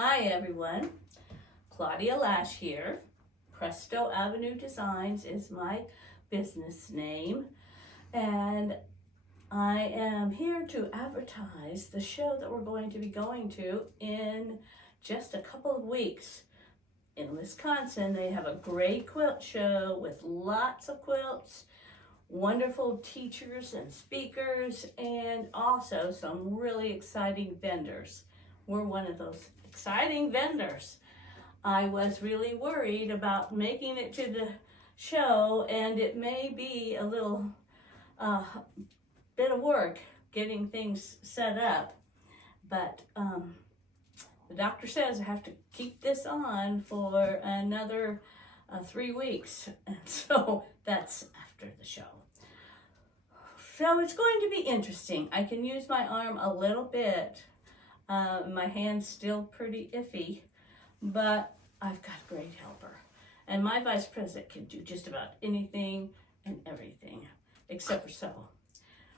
Hi everyone, Claudia Lash here. Presto Avenue Designs is my business name, and I am here to advertise the show that we're going to be going to in just a couple of weeks. In Wisconsin, they have a great quilt show with lots of quilts, wonderful teachers and speakers, and also some really exciting vendors. We're one of those exciting vendors. I was really worried about making it to the show, and it may be a little bit of work getting things set up, but the doctor says I have to keep this on for another 3 weeks, and so that's after the show. So it's going to be interesting. I can use my arm a little bit. My hand's still pretty iffy, but I've got a great helper. And my vice president can do just about anything and everything, except for sew.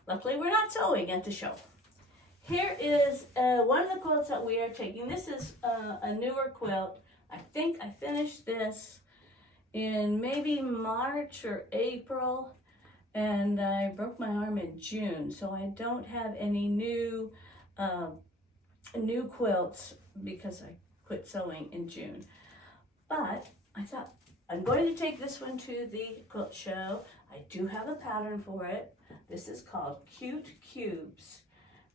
Luckily, we're not sewing at the show. Here is one of the quilts that we are taking. This is a newer quilt. I think I finished this in maybe March or April, and I broke my arm in June, so I don't have any new quilts because I quit sewing in June. But I thought I'm going to take this one to the quilt show. I do have a pattern for it. This is called Cute Cubes,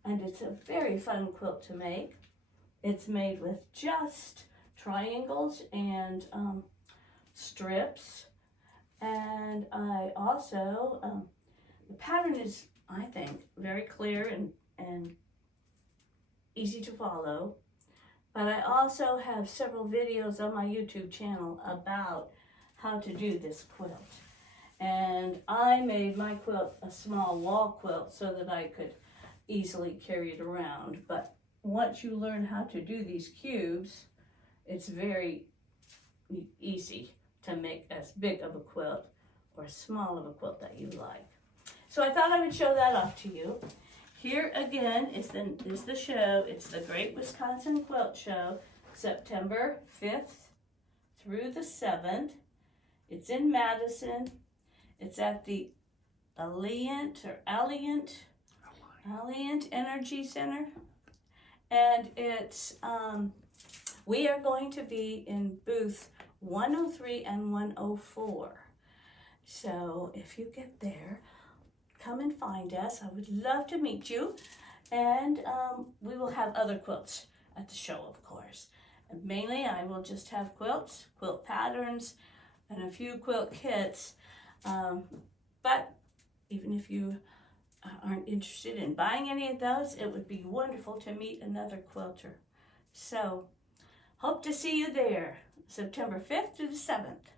and it's a very fun quilt to make. It's made with just triangles and strips, and I also the pattern is, I think, very clear and easy to follow. But I also have several videos on my YouTube channel about how to do this quilt. And I made my quilt a small wall quilt so that I could easily carry it around. But once you learn how to do these cubes, it's very easy to make as big of a quilt or small of a quilt that you like. So I thought I would show that off to you. Here again is the show. It's the Great Wisconsin Quilt Show, September 5th through the 7th. It's in Madison. It's at the Alliant Energy Center. And it's, we are going to be in booth 103 and 104. So if you get there, come and find us. I would love to meet you. And we will have other quilts at the show, of course. And mainly I will just have quilts, quilt patterns, and a few quilt kits. But even if you aren't interested in buying any of those, it would be wonderful to meet another quilter. So hope to see you there, September 5th through the 7th.